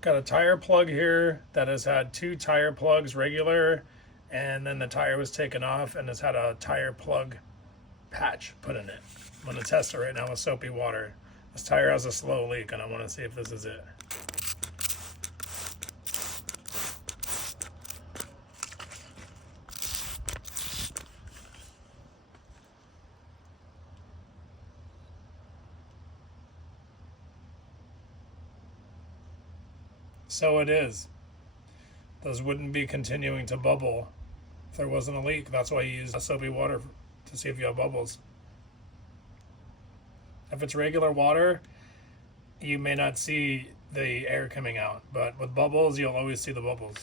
Got a tire plug here that has had two tire plugs regular, and then the tire was taken off and has had a tire plug patch put in it. I'm going to test it right now with soapy water. This tire has a slow leak and I want to see if this is it. So it is. Those wouldn't be continuing to bubble if there wasn't a leak. That's why you use soapy water to see if you have bubbles. If it's regular water, you may not see the air coming out, but with bubbles, you'll always see the bubbles.